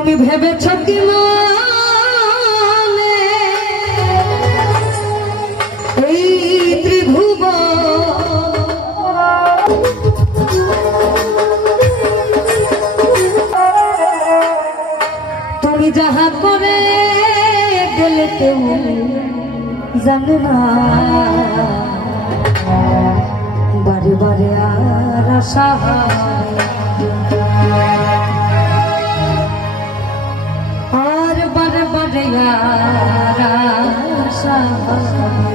তুমি ভেবেছ কি মানে? এই ত্রিভুব তুমি যাহা করে গেলে কেউ জানে না। বারে বারে আর আশা সারা সারা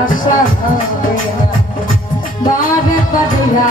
আশা বারে পারিয়া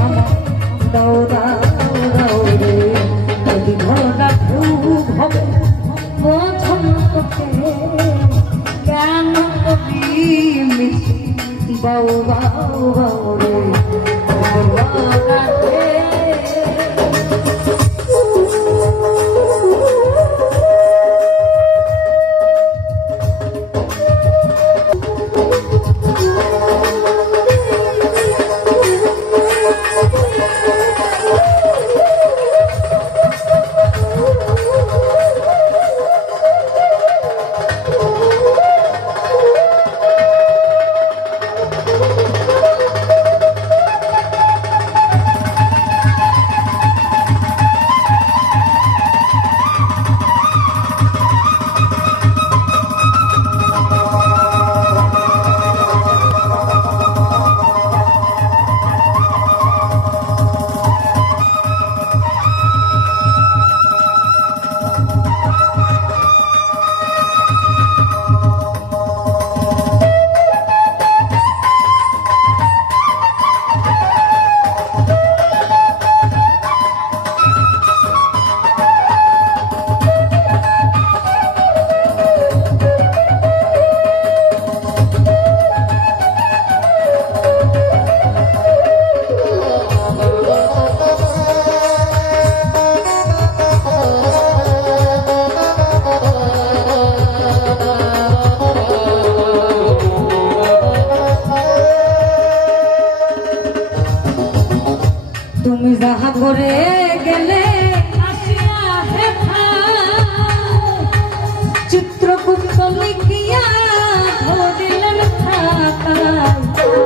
Oh, oh, oh.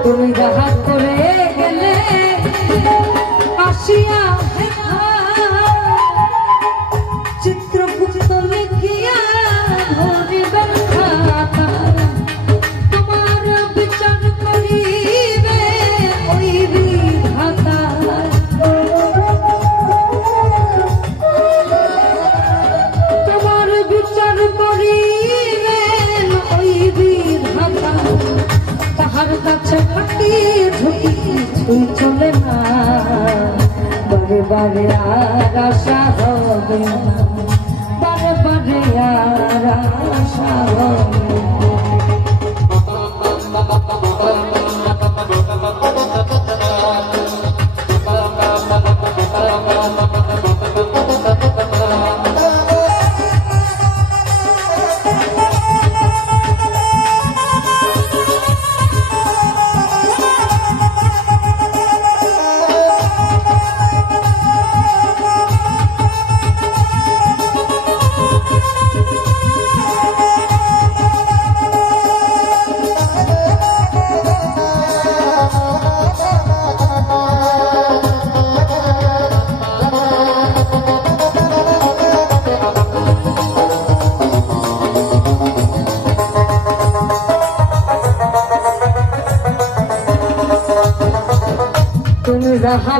তুমি করে গেলে আসিয়া যদি চলে না। বারে বারে আর আশা হবে বারে বারে আর আশা হবে দেখা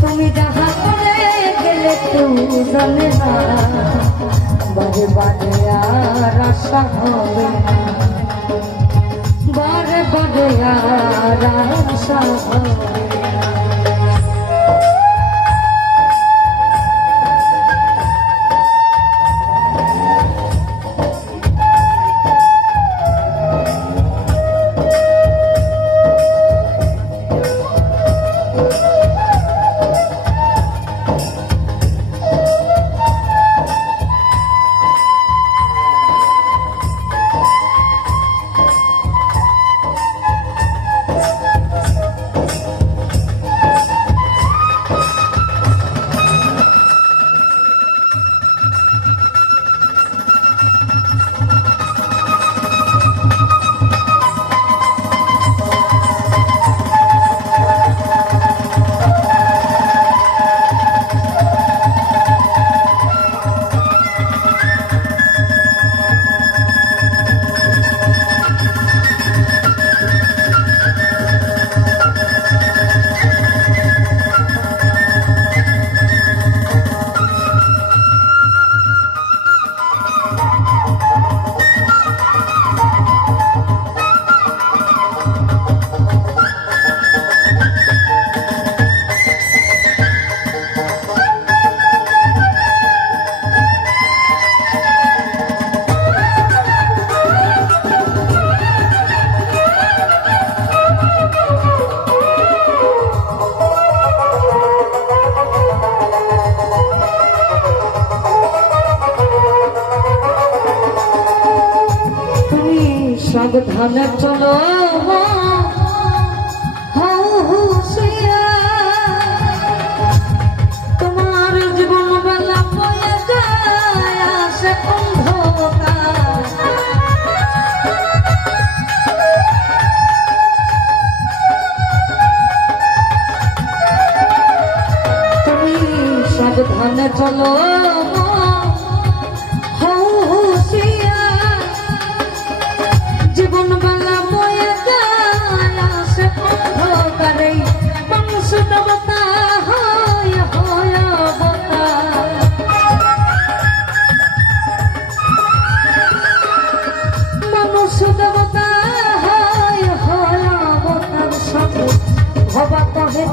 তুমি যাহা করে গেলে তু জানে না বারে বারে আর আশা হবে না। বারে বারে আর আশা হবে Lanet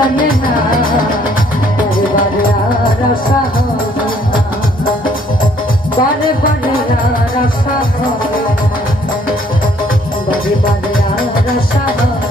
জানে না। বারে আর আশা হবে না। বারে বারে আর আশা হবে না। বারে বারে আর আশা হবে